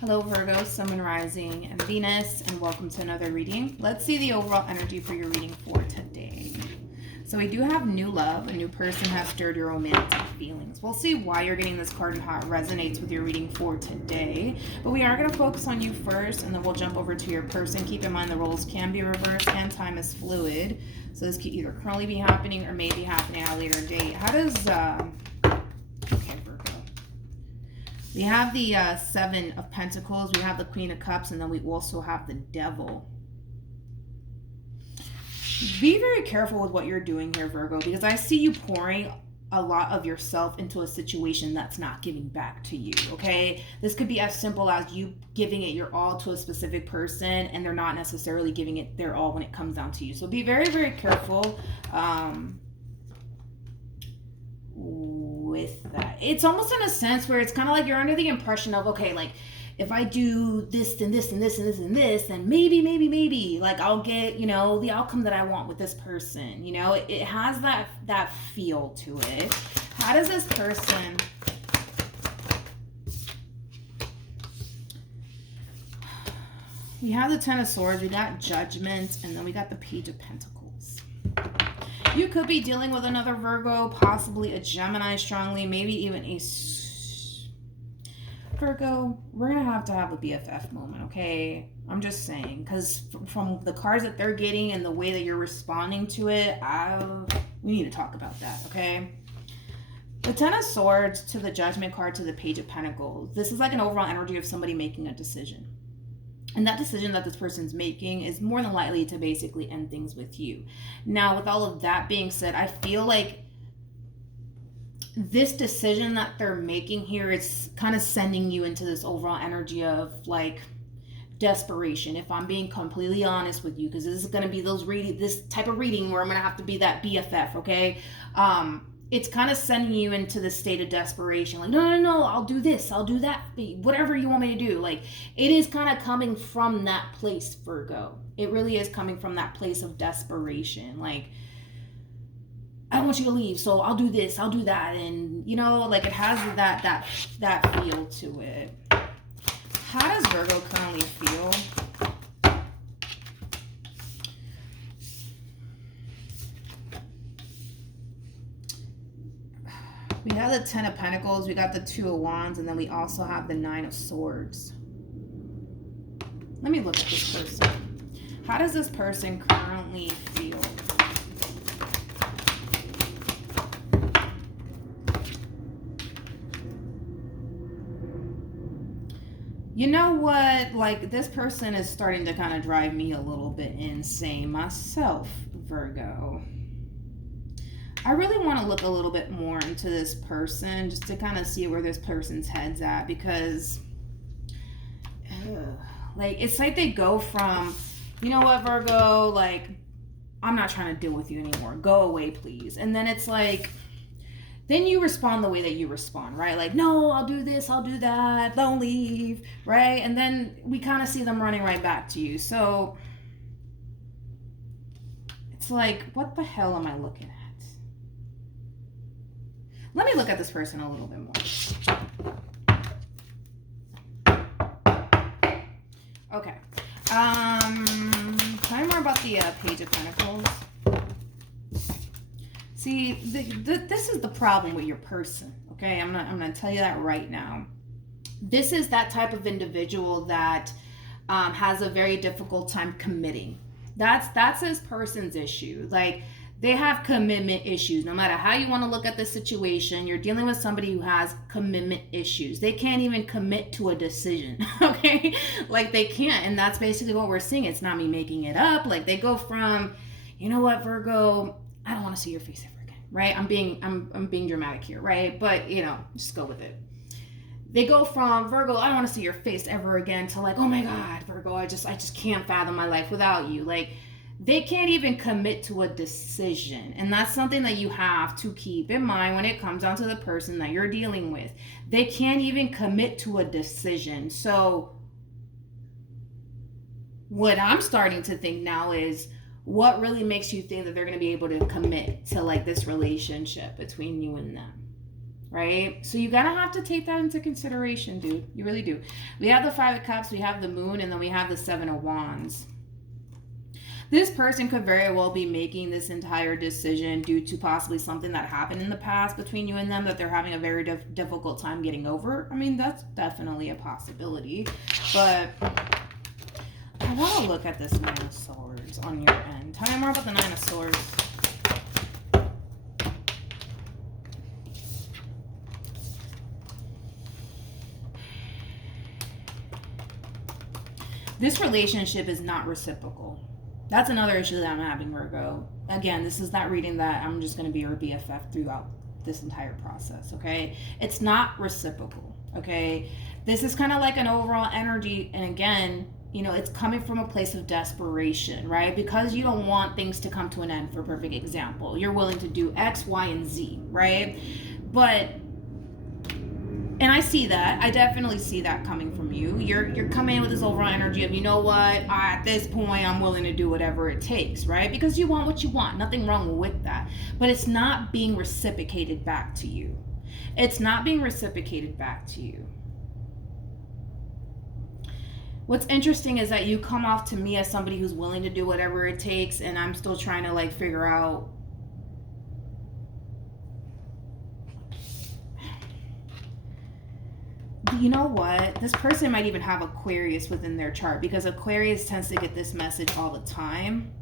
Hello Virgo, Sun, Moon, Rising, and Venus, and welcome to another reading. Let's see the overall energy for your reading for today. So we do have new love. A new person has stirred your romantic feelings. We'll see why you're getting this card and how it resonates with your reading for today. But we are going to focus on you first, and then we'll jump over to your person. Keep in mind the roles can be reversed and time is fluid. So this could either currently be happening or may be happening at a later date. How does... Okay, Virgo. We have the Seven of Pentacles. We have the Queen of Cups. And then we also have the Devil. Be very careful with what you're doing here, Virgo, because I see you pouring a lot of yourself into a situation that's not giving back to you, okay? This could be as simple as you giving it your all to a specific person and they're not necessarily giving it their all when it comes down to you. So be very, very careful with that. It's almost in a sense where it's kind of like you're under the impression of, okay, like, if I do this and this and this and this and this, then maybe, like I'll get, you know, the outcome that I want with this person. You know, it has that feel to it. How does this person... We have the Ten of Swords, we got Judgment, and then we got the Page of Pentacles. You could be dealing with another Virgo, possibly a Gemini strongly, maybe even a... Virgo, we're going to have a BFF moment, okay? I'm just saying, because from the cards that they're getting and the way that you're responding to it, we need to talk about that, okay? The Ten of Swords to the Judgment card to the Page of Pentacles. This is like an overall energy of somebody making a decision. And that decision that this person's making is more than likely to basically end things with you. Now, with all of that being said, I feel like this decision that they're making here is kind of sending you into this overall energy of like desperation, if I'm being completely honest with you, because this is going to be this type of reading where I'm going to have to be that BFF, okay? It's kind of sending you into the state of desperation, like no, I'll do this, I'll do that, whatever you want me to do. Like, it is kind of coming from that place, Virgo. It really is coming from that place of desperation, like, I don't want you to leave, so I'll do this, I'll do that. And, you know, like, it has that feel to it. How does Virgo currently feel? We have the Ten of Pentacles, we got the Two of Wands, and then we also have the Nine of Swords. Let me look at this person. How does this person currently feel? You know what? Like, this person is starting to kind of drive me a little bit insane myself, Virgo. I really want to look a little bit more into this person just to kind of see where this person's head's at, because like, it's like they go from, you know what, Virgo, like, I'm not trying to deal with you anymore. Go away, please. And then it's like, then you respond the way that you respond, right? Like, no, I'll do this, I'll do that, don't leave, right? And then we kind of see them running right back to you. So it's like, what the hell am I looking at? Let me look at this person a little bit more. Okay. Tell me more about the Page of Pentacles. See, this is the problem with your person, okay? I'm gonna tell you that right now. This is that type of individual that has a very difficult time committing. That's this person's issue. Like, they have commitment issues. No matter how you want to look at the situation, you're dealing with somebody who has commitment issues. They can't even commit to a decision, okay? Like, they can't, and that's basically what we're seeing. It's not me making it up. Like, they go from, you know what, Virgo, I don't want to see your face ever again, right? I'm being dramatic here, right? But, you know, just go with it. They go from, Virgo, I don't want to see your face ever again, to like, oh my God, Virgo, I just can't fathom my life without you. Like, they can't even commit to a decision. And that's something that you have to keep in mind when it comes down to the person that you're dealing with. They can't even commit to a decision. So what I'm starting to think now is, what really makes you think that they're going to be able to commit to like this relationship between you and them? right? So you gotta have to take that into consideration, dude. You really do. We have the Five of Cups, we have the Moon, and then we have the Seven of Wands. This person could very well be making this entire decision due to possibly something that happened in the past between you and them that they're having a very difficult time getting over. I mean, that's definitely a possibility. But I want to look at this Nine of Swords on your end. Tell me more about the Nine of Swords. This relationship is not reciprocal. That's another issue that I'm having, Virgo. Again, this is not reading that I'm just going to be your BFF throughout this entire process, okay? It's not reciprocal, okay? This is kind of like an overall energy, and again, you know, it's coming from a place of desperation, right? Because you don't want things to come to an end, for a perfect example. You're willing to do X, Y, and Z, right? But and I see that. I definitely see that coming from you. You're coming in with this overall energy of, you know what, at this point, I'm willing to do whatever it takes, right? Because you want what you want. Nothing wrong with that. But it's not being reciprocated back to you. It's not being reciprocated back to you. What's interesting is that you come off to me as somebody who's willing to do whatever it takes, and I'm still trying to like figure out you know what? This person might even have Aquarius within their chart because Aquarius tends to get this message all the time.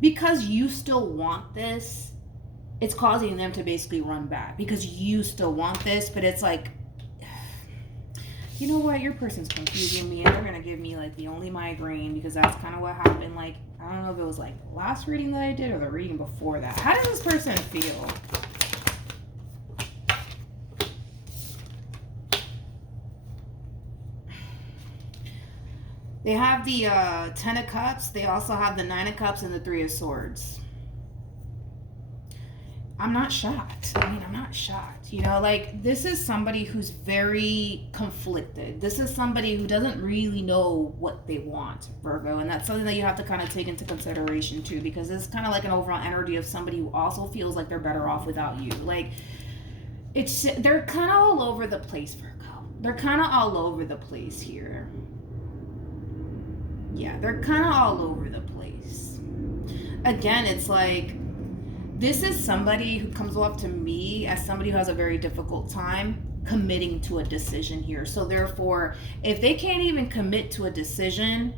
Because you still want this, it's causing them to basically run back because you still want this, but it's like, you know what? Your person's confusing me and they're going to give me like the only migraine because that's kind of what happened. Like, I don't know if it was like the last reading that I did or the reading before that. How does this person feel? They have the Ten of Cups. They also have the Nine of Cups and the Three of Swords. I'm not shocked. I mean, I'm not shocked. You know, like, this is somebody who's very conflicted. This is somebody who doesn't really know what they want, Virgo. And that's something that you have to kind of take into consideration, too, because it's kind of like an overall energy of somebody who also feels like they're better off without you. Like, they're kind of all over the place, Virgo. They're kind of all over the place here. Yeah, they're kind of all over the place. Again, it's like, this is somebody who comes off to me as somebody who has a very difficult time committing to a decision here. So therefore, if they can't even commit to a decision,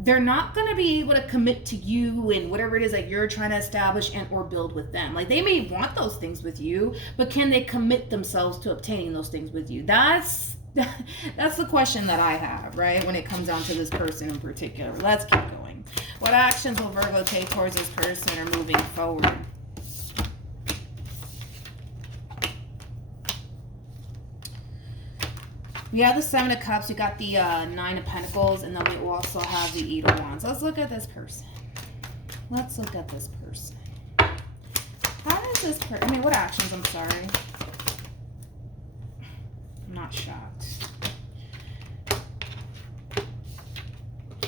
they're not going to be able to commit to you and whatever it is that you're trying to establish and or build with them. Like, they may want those things with you, but can they commit themselves to obtaining those things with you? That's the question that I have, right? When it comes down to this person in particular. Let's keep going. What actions will Virgo take towards this person or moving forward? We have the Seven of Cups. We got the Nine of Pentacles. And then we also have the Eight of Wands. Let's look at this person. Let's look at this person. How does this person... I mean, what actions? I'm sorry. I'm not shocked.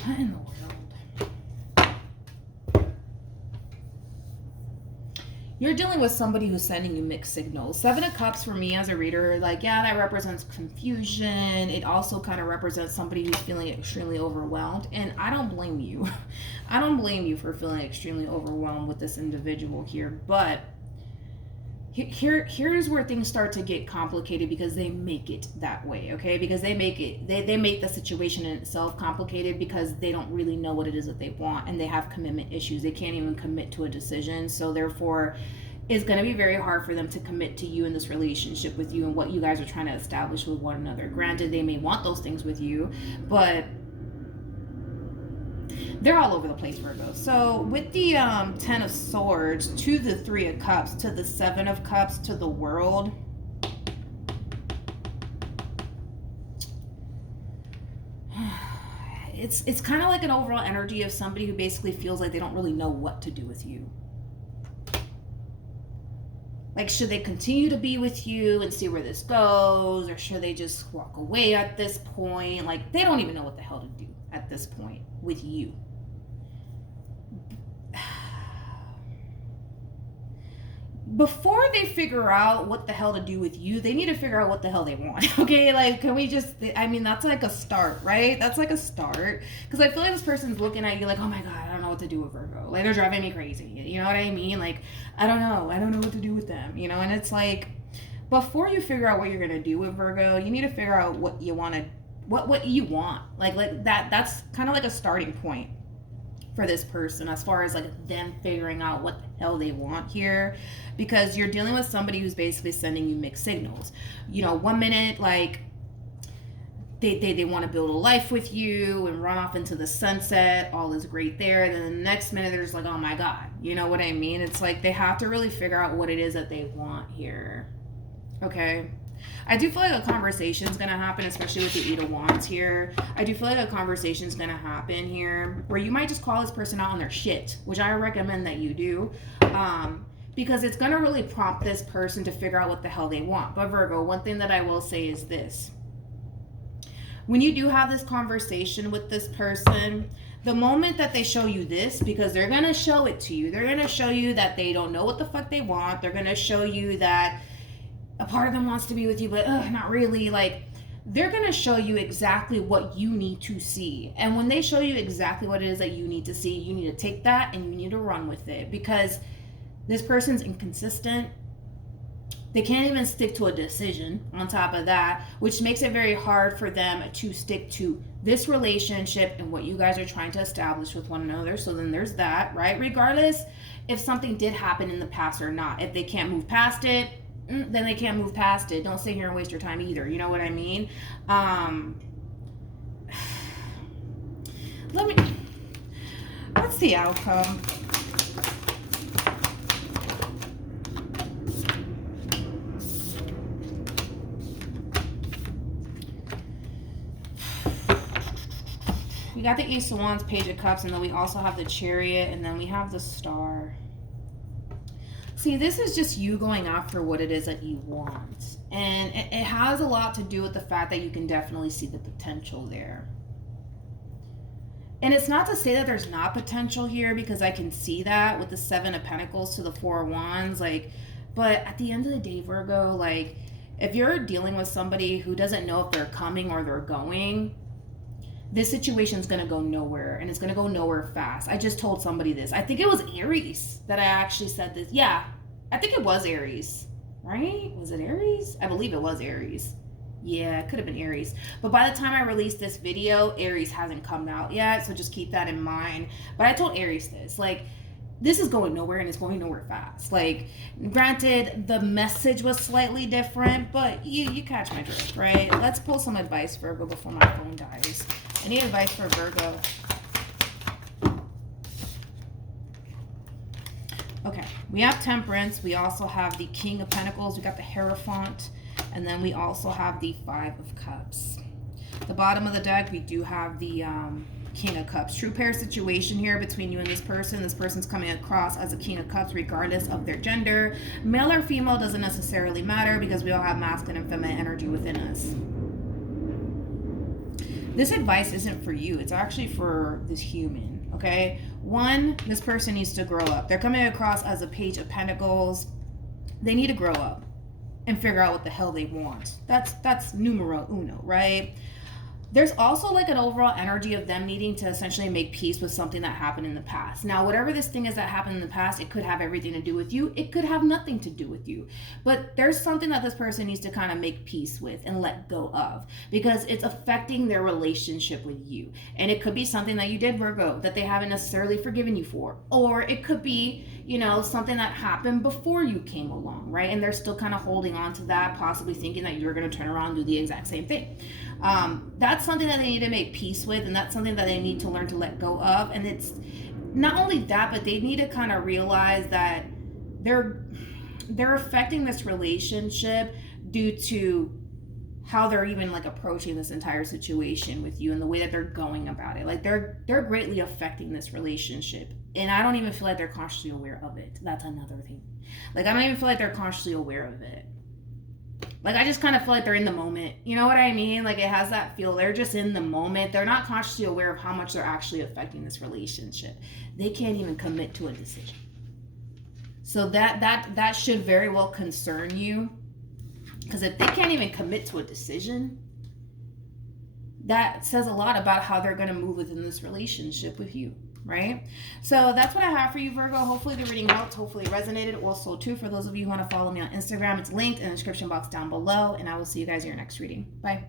What in the world? You're dealing with somebody who's sending you mixed signals. Seven of Cups for me as a reader, like, yeah, that represents confusion. It also kind of represents somebody who's feeling extremely overwhelmed. And I don't blame you. I don't blame you for feeling extremely overwhelmed with this individual here. But here's where things start to get complicated because they make it that way, okay? Because they make the situation in itself complicated because they don't really know what it is that they want and they have commitment issues. They can't even commit to a decision. So therefore, it's going to be very hard for them to commit to you in this relationship with you and what you guys are trying to establish with one another. Granted, they may want those things with you, but they're all over the place, Virgo. So with the Ten of Swords to the Three of Cups to the Seven of Cups to the World, it's kind of like an overall energy of somebody who basically feels like they don't really know what to do with you. Like, should they continue to be with you and see where this goes, or should they just walk away at this point? Like, they don't even know what the hell to do at this point with you. before they figure out what the hell to do with you, they need to figure out what the hell they want. Okay, like, can we just, I mean, that's like a start, right? That's like a start. Because I feel like this person's looking at you like, oh my God, I don't know what to do with Virgo. Like, they're driving me crazy. You know what I mean? Like, I don't know what to do with them, you know? And it's like, before you figure out what you're going to do with Virgo, you need to figure out what you want to, what you want. Like that's kind of like a starting point for this person as far as like them figuring out what the hell they want here, because you're dealing with somebody who's basically sending you mixed signals. You know, 1 minute like they want to build a life with you and run off into the sunset, all is great there, and then the next minute they're just like, oh my God, you know what I mean? It's like they have to really figure out what it is that they want here. Okay, I do feel like a conversation is going to happen, especially with the Eight of Wands here. I do feel like a conversation is going to happen here where you might just call this person out on their shit, which I recommend that you do, because it's going to really prompt this person to figure out what the hell they want. But Virgo, one thing that I will say is this. When you do have this conversation with this person, the moment that they show you this, because they're going to show it to you, they're going to show you that they don't know what the fuck they want. They're going to show you that a part of them wants to be with you, but not really. Like, they're going to show you exactly what you need to see. And when they show you exactly what it is that you need to see, you need to take that and you need to run with it, because this person's inconsistent. They can't even stick to a decision on top of that, which makes it very hard for them to stick to this relationship and what you guys are trying to establish with one another. So then there's that, right? Regardless if something did happen in the past or not, if they can't move past it, then they can't move past it. Don't sit here and waste your time either. You know what I mean? What's the outcome? We got the Ace of Wands, Page of Cups, and then we also have the Chariot, and then we have the Star. See, this is just you going after what it is that you want. And it has a lot to do with the fact that you can definitely see the potential there. And it's not to say that there's not potential here, because I can see that with the Seven of Pentacles to the Four of Wands. Like, but at the end of the day, Virgo, like, if you're dealing with somebody who doesn't know if they're coming or they're going, this situation is going to go nowhere, and it's going to go nowhere fast. I just told somebody this. I think it was Aries that I actually said this. Yeah, I think it was Aries, right? Was it Aries? I believe it was Aries. Yeah, it could have been Aries. But by the time I released this video, Aries hasn't come out yet, so just keep that in mind. But I told Aries this, like, this is going nowhere, and it's going nowhere fast. Like, granted, the message was slightly different, but you catch my drift, right? Let's pull some advice, Virgo, before my phone dies. Any advice for Virgo? Okay, we have Temperance. We also have the King of Pentacles. We got the Hierophant. And then we also have the Five of Cups. The bottom of the deck, we do have the King of Cups. True pair situation here between you and this person. This person's coming across as a King of Cups regardless of their gender. Male or female doesn't necessarily matter, because we all have masculine and feminine energy within us. This advice isn't for you. It's actually for this human, okay? One, this person needs to grow up. They're coming across as a Page of Pentacles. They need to grow up and figure out what the hell they want. That's numero uno, right? There's also like an overall energy of them needing to essentially make peace with something that happened in the past. Now, whatever this thing is that happened in the past, it could have everything to do with you. It could have nothing to do with you. But there's something that this person needs to kind of make peace with and let go of, because it's affecting their relationship with you. And it could be something that you did, Virgo, that they haven't necessarily forgiven you for. Or it could be, you know, something that happened before you came along, right? And they're still kind of holding on to that, possibly thinking that you're going to turn around and do the exact same thing. That's something that they need to make peace with, and that's something that they need to learn to let go of. And it's not only that, but they need to kind of realize that they're affecting this relationship due to how they're even like approaching this entire situation with you and the way that they're going about it. Like they're greatly affecting this relationship, and I don't even feel like they're consciously aware of it. That's another thing. Like, I don't even feel like they're consciously aware of it. Like, I just kind of feel like they're in the moment. You know what I mean? Like, it has that feel. They're just in the moment. They're not consciously aware of how much they're actually affecting this relationship. They can't even commit to a decision. So that should very well concern you, because if they can't even commit to a decision, that says a lot about how they're going to move within this relationship with you, right? So that's what I have for you, Virgo. Hopefully the reading helped. Hopefully it resonated. Also, too, for those of you who want to follow me on Instagram, it's linked in the description box down below. And I will see you guys in your next reading. Bye.